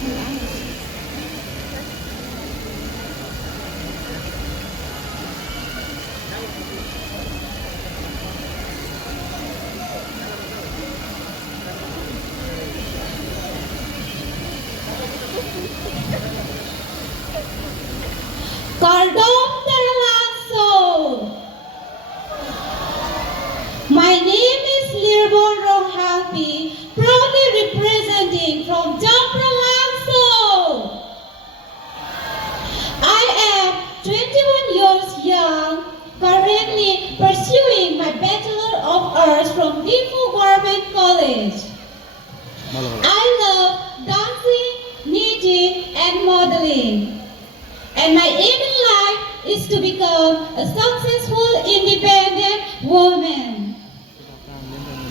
Taralangso. My name is Happy, proudly representing from Taralangso. I am 21 years young, currently pursuing my Bachelor of Arts from Defu Government College. I love dancing, knitting, and modeling. And my aim in life is to become a successful, independent woman.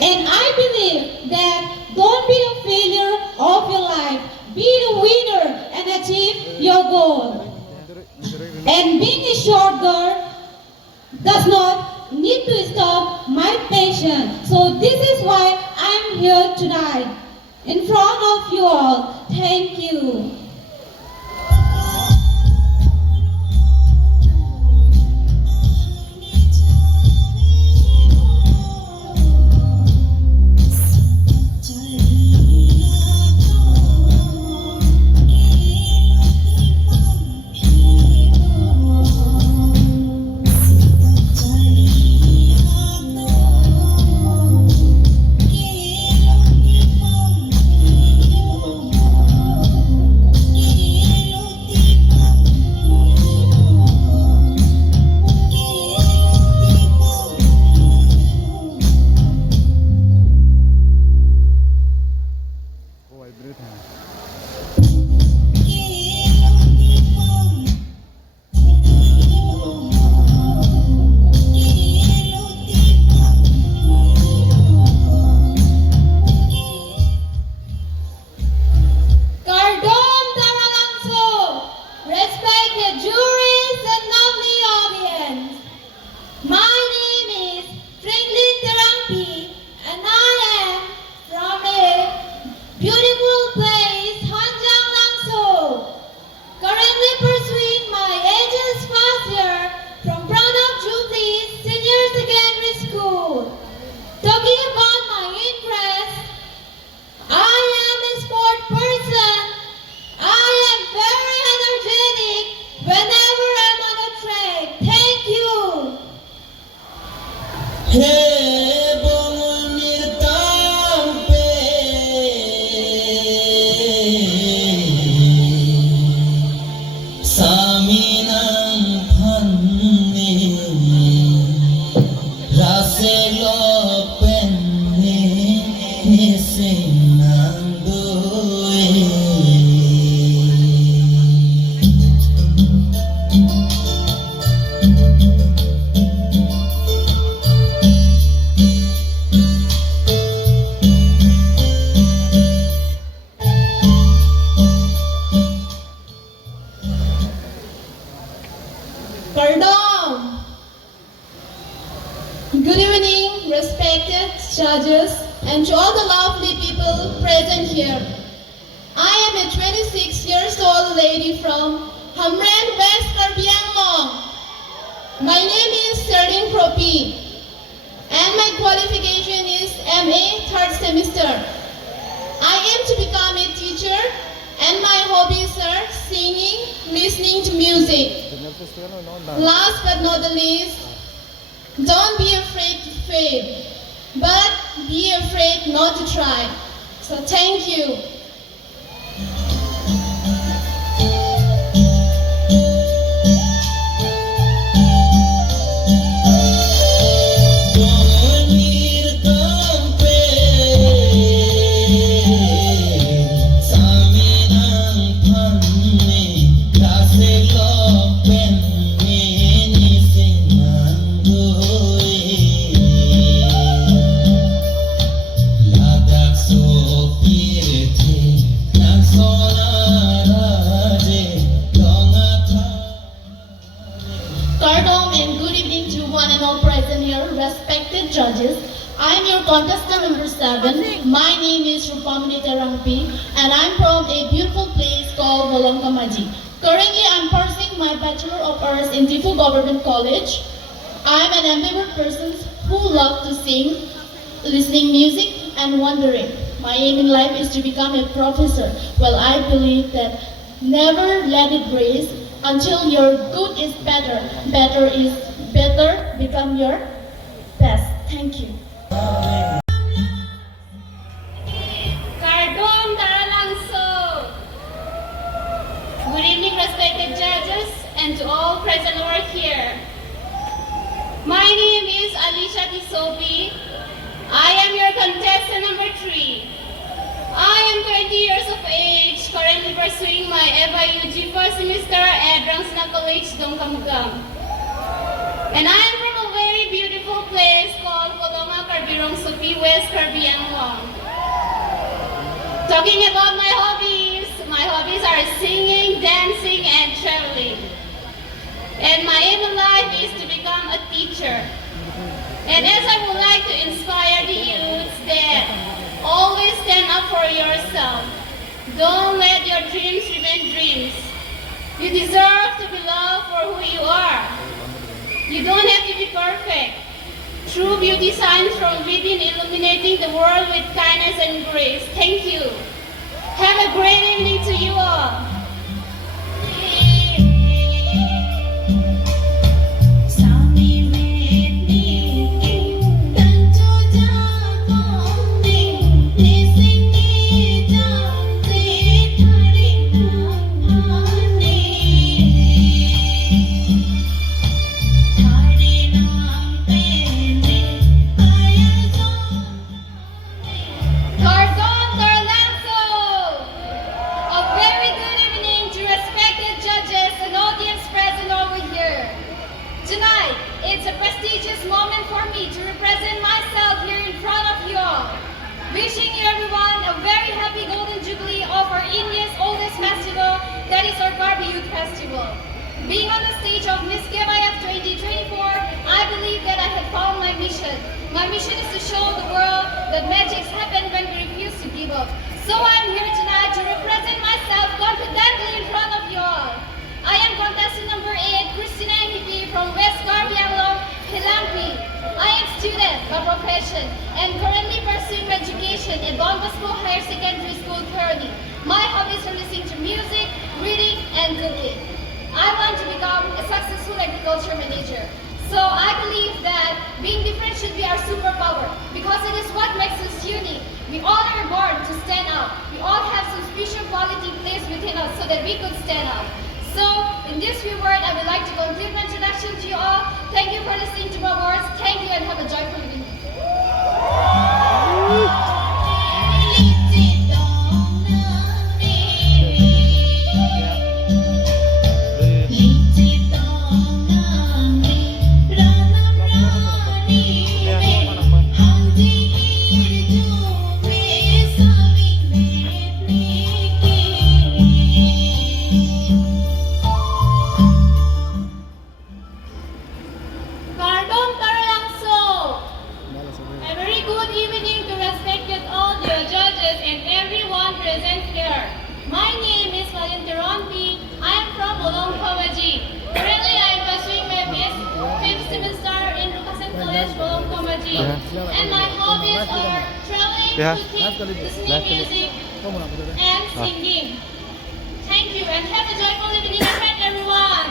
And I believe that don't be a failure of your life. Be the winner and achieve your goal. And being a short girl does not need to stop my passion. So this is why I'm here tonight in front of you all. Thank you. Good evening, respected judges, and to all the lovely people present here. I am a 26 years old lady from Hamren, West Karbi Anglong. My name is Serdin Propi, and my qualification is MA 3rd semester. I aim to become a teacher, and my hobbies are singing, listening to music. Last but not the least, don't be afraid to fail, but be afraid not to try. So thank you. Respected judges, I am your contestant number 7. My name is Taralangso, and I'm from a beautiful place Komaji. Currently, I'm pursuing my Bachelor of Arts in Difu Government College. I'm an ambivert person who loves to sing, listening music, and wondering. My aim in life is to become a professor. Well, I believe that never let it race until your good is better. Better is better. Become your best. Thank you. Kardom taralangso. Good evening, respected judges, and to all present over here. My name is Alicia Tisopi. I am your contestant number 3. I am 20 years of age, currently pursuing my FIUG first semester at Rangsana College, Dongkamugang. And I am from a very beautiful place called Kolonga, Karbirong Supi, West Karbi Anglong. Talking about my hobbies are singing, dancing, and traveling. And my aim in life is to become a teacher. And as I would like to inspire the youth that always stand up for yourself. Don't let your dreams remain dreams. You deserve to be loved for who you are. You don't have to be perfect. True beauty shines from within, illuminating the world with kindness and grace. Thank you. Have a great evening to you all. Tonight, it's a prestigious moment for me to represent myself here in front of you all. Wishing you everyone a very happy Golden Jubilee of our India's oldest festival, that is our Garbi Youth Festival. Being on the stage of Miss KYF 2024, I believe that I have found my mission. My mission is to show the world that magics happen when we refuse to give up. So I'm here tonight to represent myself confidently in front of you all. I am contestant number 8, Christina Hippie from West Karbi Anglong, Hilampi. I am student by profession and currently pursuing my education at Don Bosco Higher Secondary School currently. My hobbies are listening to music, reading, and cooking. I want to become a successful agriculture manager. So I believe that being different should be our superpower because it is what makes us unique. We all are born to stand out. We all have some special quality placed within us so that we could stand out. So, in this few words, I would like to conclude my introduction to you all. Thank you for listening to my words. Thank you and have a joyful evening. And my hobbies are traveling, cooking, listening music, and singing. Thank you and have a joyful evening ahead, everyone.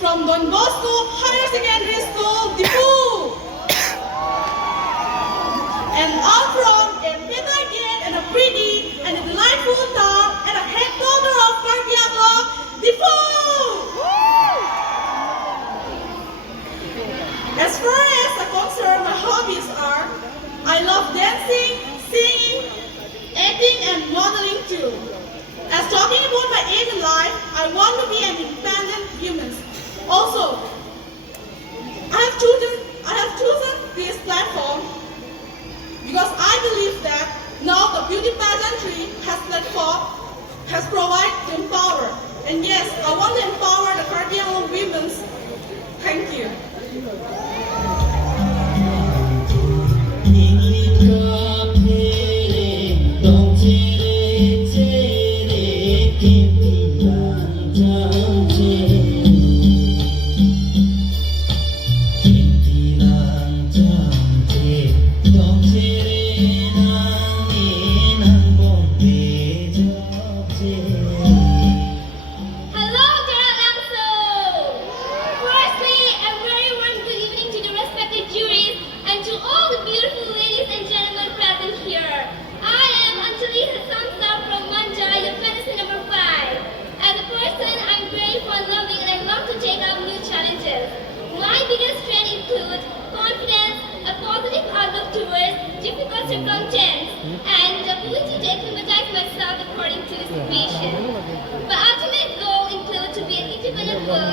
From Don Bosco Higher Secondary School, Difu. And I'm from a Petardian and a pretty and a delightful town and a head daughter of Karbi Anglong, Difu.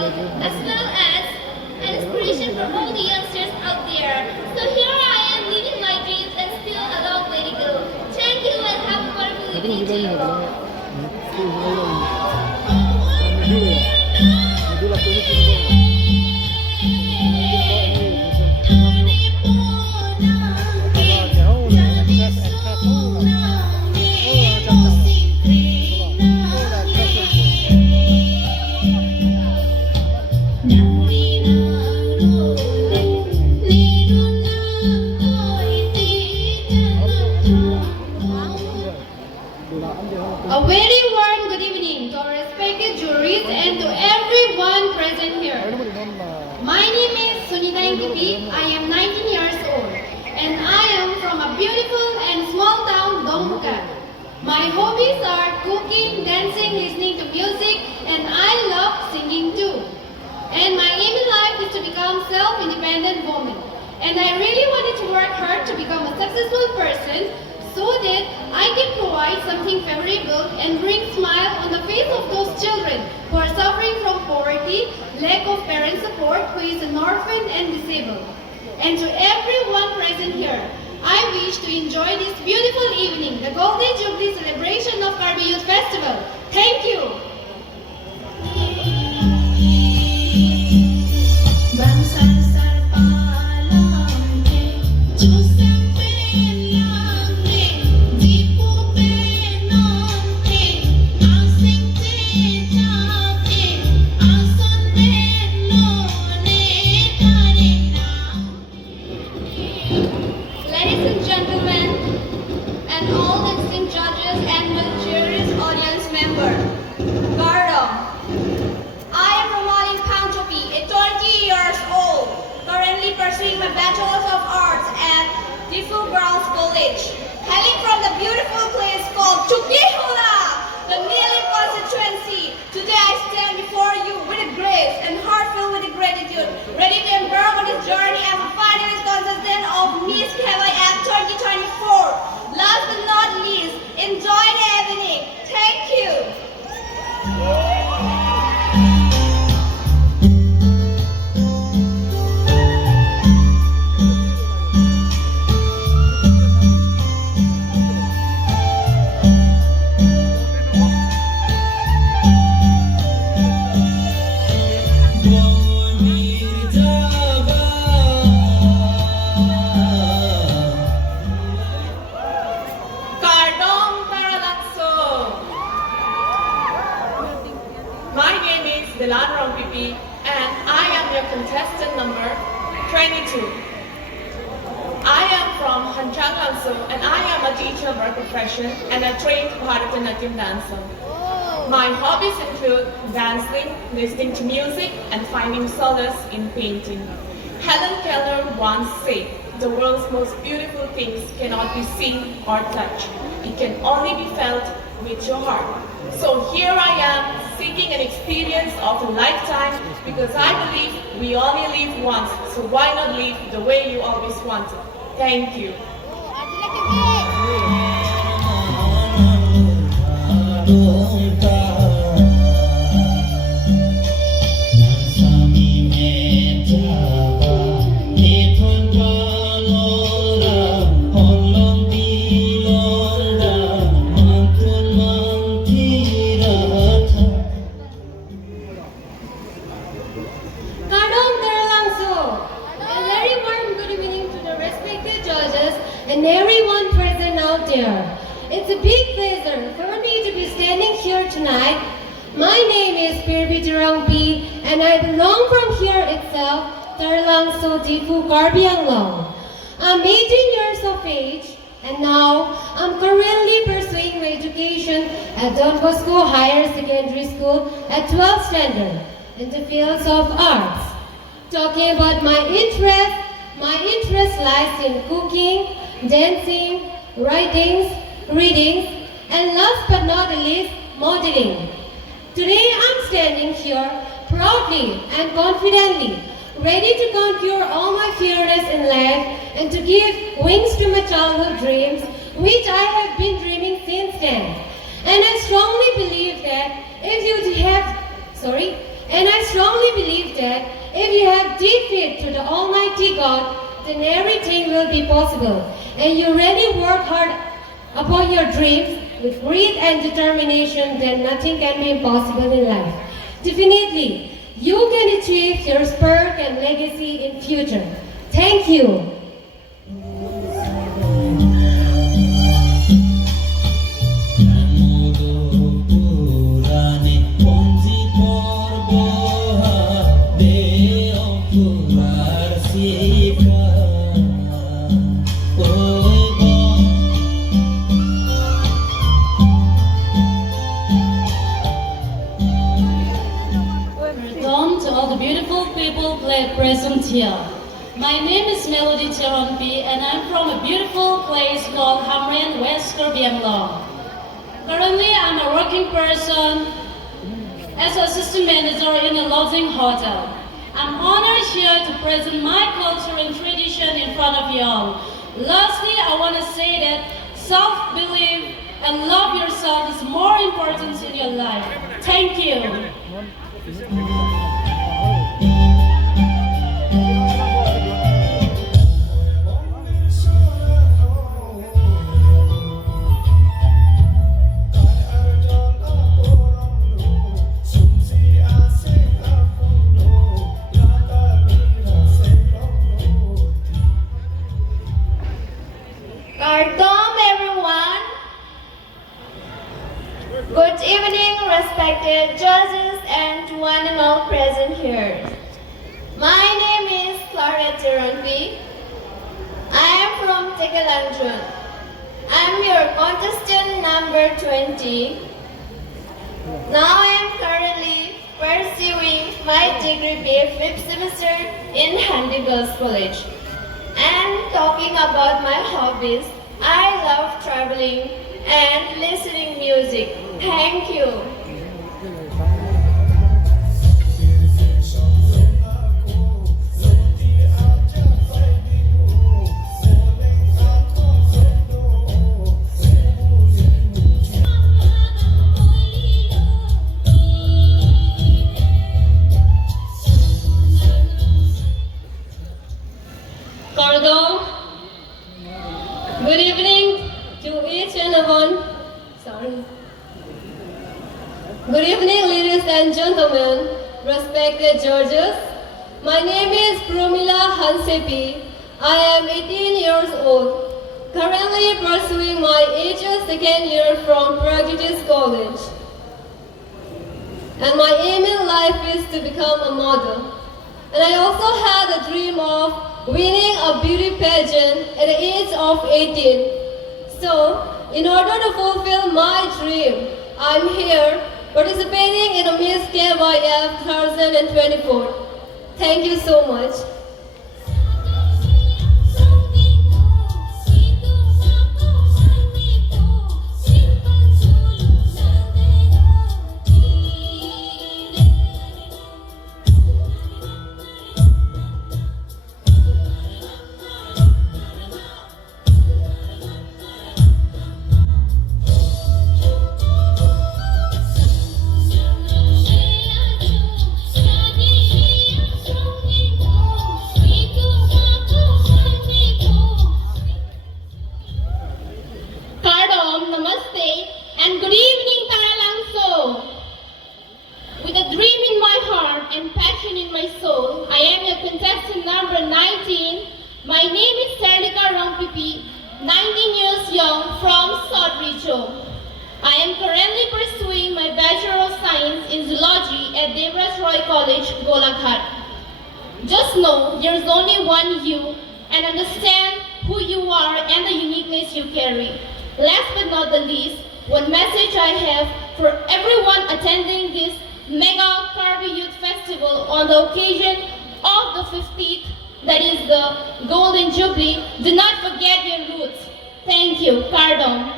as well as an inspiration for all the youngsters out there. So here I am living my dreams and still a long way to go. Thank you and have a wonderful evening to you all. A very warm good evening to our respected juries and to everyone present here. My name is Sunita Intipi. I am 19 years old and I am from a beautiful and small town, Dongbukan. My hobbies are cooking, dancing, listening to music, and I love singing too. And my aim in life is to become self-independent woman. And I really wanted to work hard to become a successful person so that I can provide something favorable and bring smile on the face of those children who are suffering from poverty, lack of parent support, who is an orphan and disabled. And to everyone present here, I wish to enjoy this beautiful evening, the Golden Jubilee celebration of Karbi Youth Festival. Thank you. Ladies and gentlemen, and all the esteemed judges and luxurious audience members, Gardam, I am Romaline Pantopi, a 20 years old, currently pursuing my Bachelor's of Arts at Difu Girls College, hailing from the beautiful place called Chukihula, the Nili constituency. Today I stand before you with a grace and heart filled with gratitude, ready to embark on this journey as a finalist contestant of Miss KYF 2024. Last but not least, enjoy the evening. Thank you. Kardong taralangso. My name is Delanrong Pipi and I am your contestant number 22. I am from Hanchang-Langso and I am a teacher by profession and a trained Bharatanatyam dancer. My hobbies include dancing, listening to music, and finding solace in painting. Helen Keller once said, "The world's most beautiful things cannot be seen or touched. It can only be felt with your heart." So here I am, seeking an experience of a lifetime because I believe we only live once, so why not live the way you always wanted? Thank you. Kadong taralangso. A very warm good evening to the respected judges and everyone present out there. It's a big pleasure for me to be standing here tonight. My name is Pirbitirangpi and I belong from here itself, Taralangso Difu Karbianglong. I'm 18 years of age and now I'm currently pursuing my education at Don Bosco Higher Secondary School at 12th standard in the fields of arts. Talking about my interest lies in cooking, dancing, writings, readings, and last but not least, modeling. Today I'm standing here proudly and confidently, ready to conquer all my fears in life and to give wings to my childhood dreams, which I have been dreaming since then. And I strongly believe that And I strongly believe that if you have deep faith to the Almighty God, then everything will be possible. And you really work hard upon your dreams with grit and determination, then nothing can be impossible in life. Definitely, you can achieve your spark and legacy in future. Thank you. Welcome to all the beautiful people present here. My name is Melody Cherompi and I'm from a beautiful place called Hamren, West Korbianglong. Currently, I'm a working person as an assistant manager in a lodging hotel. I'm honored here to present my culture and tradition in front of you all. Lastly, I want to say that self-belief and love yourself is more important in your life. Thank you. Welcome everyone. Good evening, respected judges and to one and all present here. My name is Clara Tironpi. I am from Taralangso. I am your contestant number 20. Now I am currently pursuing my degree BA 5th semester in Handicrafts College. And talking about my hobbies, I love traveling and listening music. Thank you. Pardon. Good evening to each and everyone. Sorry. Good evening, ladies and gentlemen, respected judges. My name is Promila Hansepi. I am 18 years old, currently pursuing my second year from Prejudice College. And my aim in life is to become a model. And I also had a dream of winning a beauty pageant at the age of 18. So, in order to fulfill my dream, I'm here participating in a Miss KYF 2024. Thank you so much. Namaste and good evening, taralangso. With a dream in my heart and passion in my soul, I am your contestant number 19. My name is Sarlika Rangpipi, 19 years young from South Richo. I am currently pursuing my Bachelor of Science in Zoology at Devraj Roy College, Golaghat. Just know there's only one you and understand who you are and the uniqueness you carry. Last but not the least, one message I have for everyone attending this Mega Karbi Youth Festival on the occasion of the 50th, that is the Golden Jubilee. Do not forget your roots. Thank you. Pardon.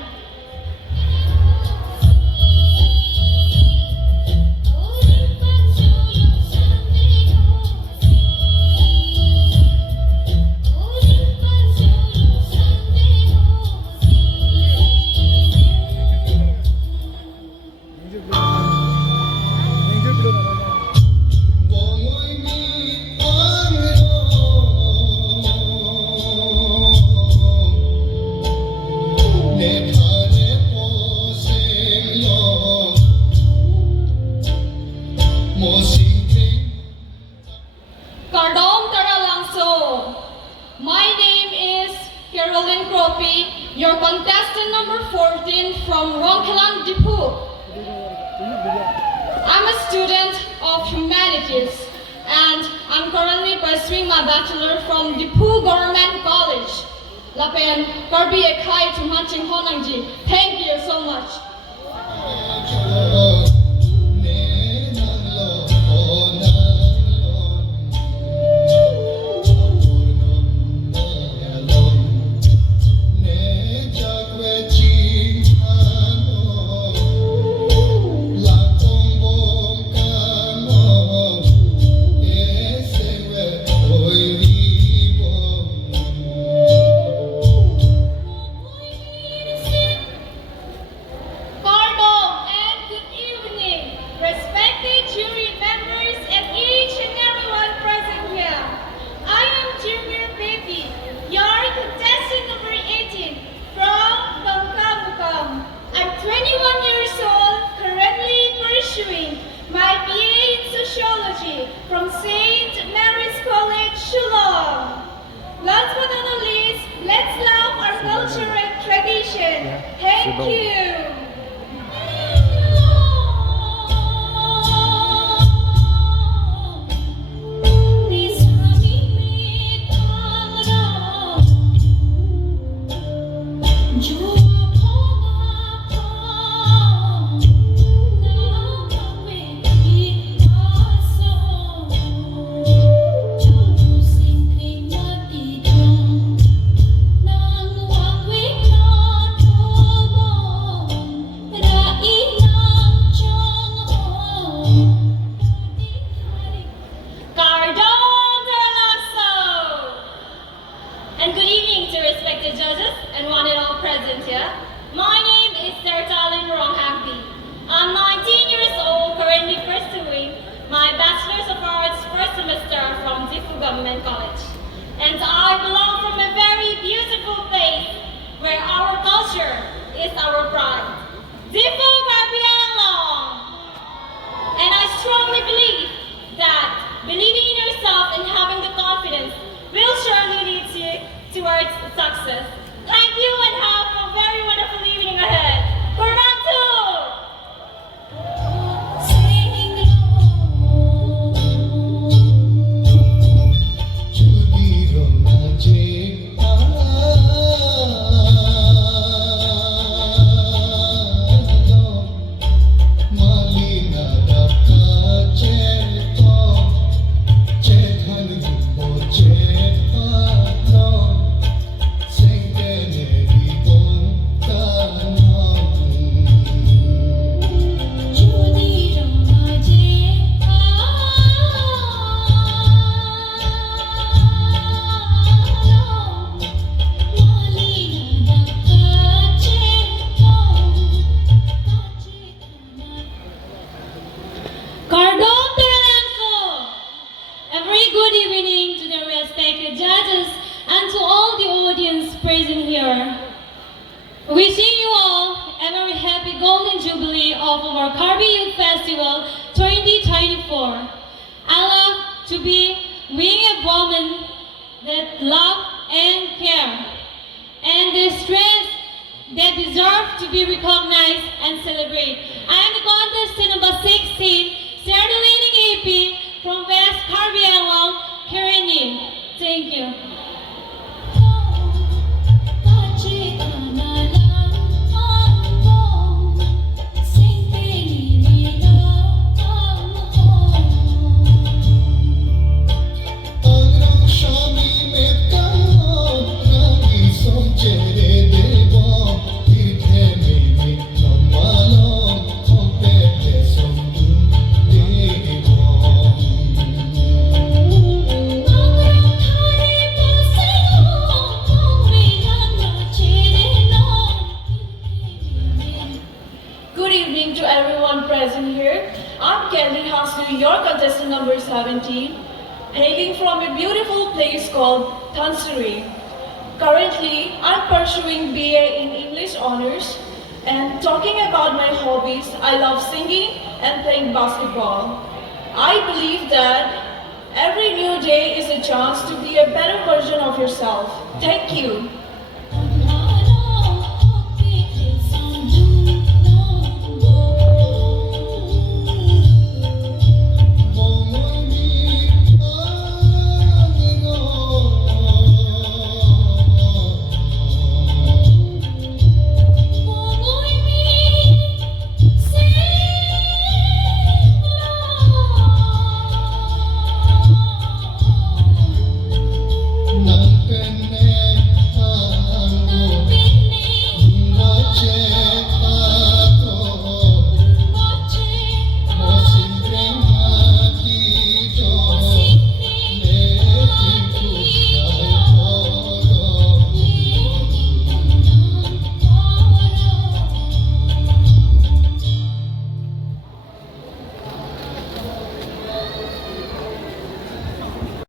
Golden Trophy, your contestant number 14 from Ronkelang, Dipu. I'm a student of humanities and I'm currently pursuing my bachelor from Dipu Government College. Lapen Karbi Ekai to Manching Honangji. Thank you so much. From St. Mary's College, Shillong. Last but not the least, let's love our culture and tradition. Thank you. And good evening to respected judges and one and all present here. My name is taralangso. I'm 19 years old, currently pursuing my Bachelor's of Arts first semester from Difu Government College. And I belong from a very beautiful place where our culture is our pride. Difu Garbianglong! And I strongly believe that believing in yourself and having the confidence will surely lead you towards success. Thank you and have a very wonderful evening ahead. Kurantu! And to all the audience present here, wishing you all a very happy Golden Jubilee of our Karbi Youth Festival 2024. I love to be being a woman that love and care, and the strength that deserve to be recognized and celebrated. I am the contestant number 16, Sarah AP from West Karbi Anglong, Karenni. Thank you. Your contestant number 17, hailing from a beautiful place called Tansuri. Currently, I'm pursuing BA in English Honors, and talking about my hobbies, I love singing and playing basketball. I believe that every new day is a chance to be a better version of yourself. Thank you.